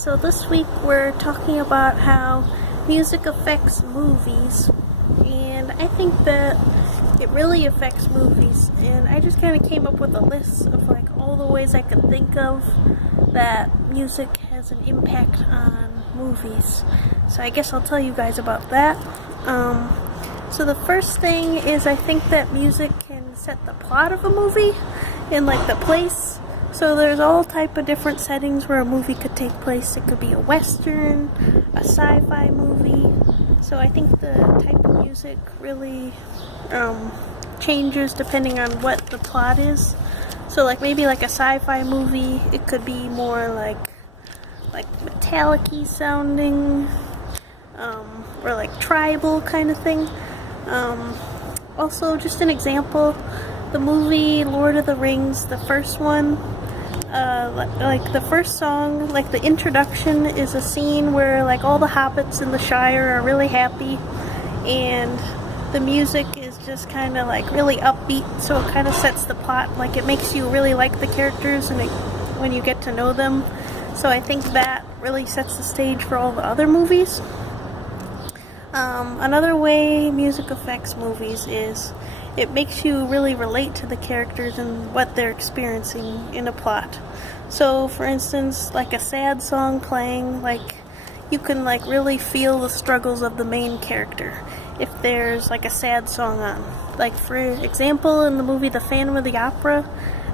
So this week we're talking about how music affects movies, and I think that it really affects movies, and I just kind of came up with a list of like all the ways I could think of that music has an impact on movies. So I guess I'll tell you guys about that. So the first thing is I think that music can set the plot of a movie in like the place. So there's all type of different settings where a movie could take place. It could be a western, a sci-fi movie. So I think the type of music really changes depending on what the plot is. So like maybe like a sci-fi movie, it could be more like metallic-y sounding, or like tribal kind of thing. Also, just an example, the movie Lord of the Rings, the first one, like the first song, like the introduction is a scene where like all the hobbits in the Shire are really happy, and the music is just kind of like really upbeat, so it kind of sets the plot, like it makes you really like the characters and when you get to know them. So I think that really sets the stage for all the other movies. Another way music affects movies is it makes you really relate to the characters and what they're experiencing in a plot. So for instance, like a sad song playing, like you can like really feel the struggles of the main character if there's like a sad song on. Like for example, in the movie The Phantom of the Opera,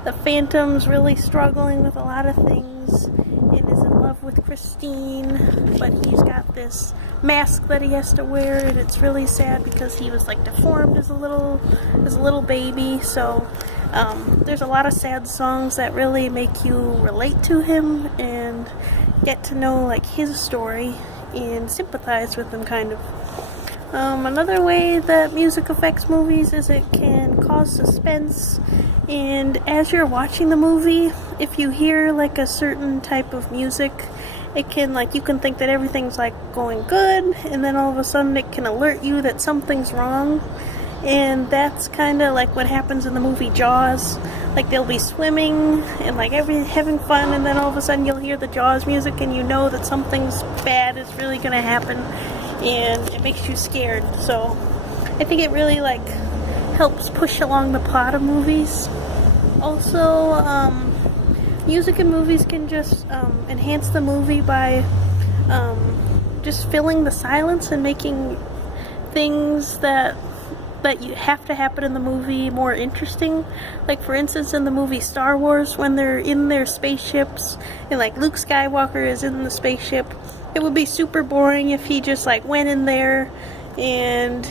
the Phantom's really struggling with a lot of things and is in love with Christine, but he's got this mask that he has to wear, and it's really sad because he was like deformed as a little baby. So there's a lot of sad songs that really make you relate to him and get to know like his story and sympathize with him kind of. Another way that music affects movies is it can cause suspense, and as you're watching the movie, if you hear like a certain type of music, it can like, you can think that everything's like going good, and then all of a sudden it can alert you that something's wrong. And that's kind of like what happens in the movie Jaws. Like they'll be swimming and like having fun, and then all of a sudden you'll hear the Jaws music and you know that something's bad is really gonna happen, and it makes you scared. So I think it really like helps push along the plot of movies. Also, music in movies can just enhance the movie by just filling the silence and making things that you have to happen in the movie more interesting. Like for instance, in the movie Star Wars, when they're in their spaceships and like Luke Skywalker is in the spaceship, it would be super boring if he just like went in there and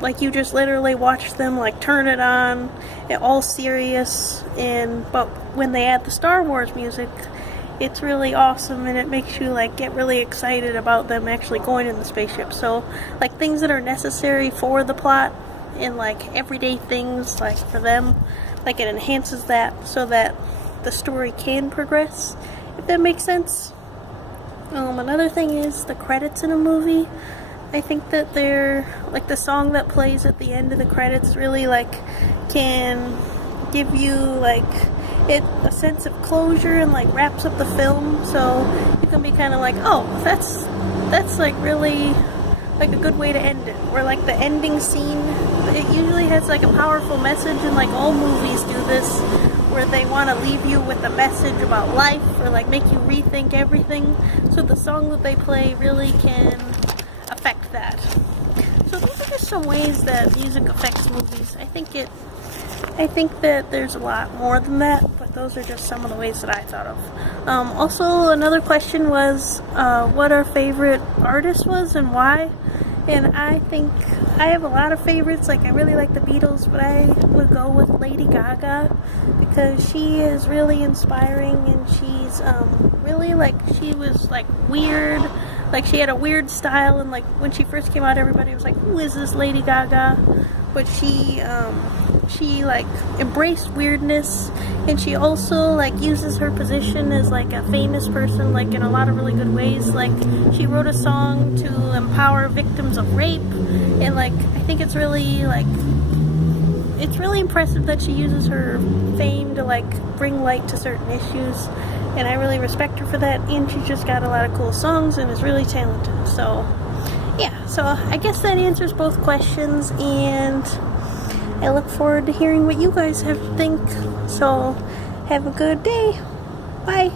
like you just literally watch them like turn it on, all serious. But when they add the Star Wars music, it's really awesome, and it makes you like get really excited about them actually going in the spaceship. So like things that are necessary for the plot and like everyday things like for them, like it enhances that so that the story can progress, if that makes sense. Another thing is the credits in a movie. I think that they're like the song that plays at the end of the credits really like can give you like a sense of closure and like wraps up the film, so you can be kind of like, oh, that's like really like a good way to end it. Or like the ending scene, it usually has like a powerful message, and like all movies do this where they want to leave you with a message about life or like make you rethink everything. So the song that they play really can affect that. So those are just some ways that music affects movies. I think that there's a lot more than that, but those are just some of the ways that I thought of. Also, another question was what our favorite artist was and why. And I think I have a lot of favorites. Like I really like the Beatles, but I would go with Lady Gaga because she is really inspiring, and she's really like, she was like weird. Like she had a weird style, and like when she first came out, everybody was like, who is this Lady Gaga? But she like embraced weirdness, and she also like uses her position as like a famous person like in a lot of really good ways. Like she wrote a song to empower victims of rape, and like I think it's really impressive that she uses her fame to like bring light to certain issues. and I really respect her for that, and she's just got a lot of cool songs and is really talented. So yeah, so I guess that answers both questions, and I look forward to hearing what you guys have to think. So have a good day. Bye.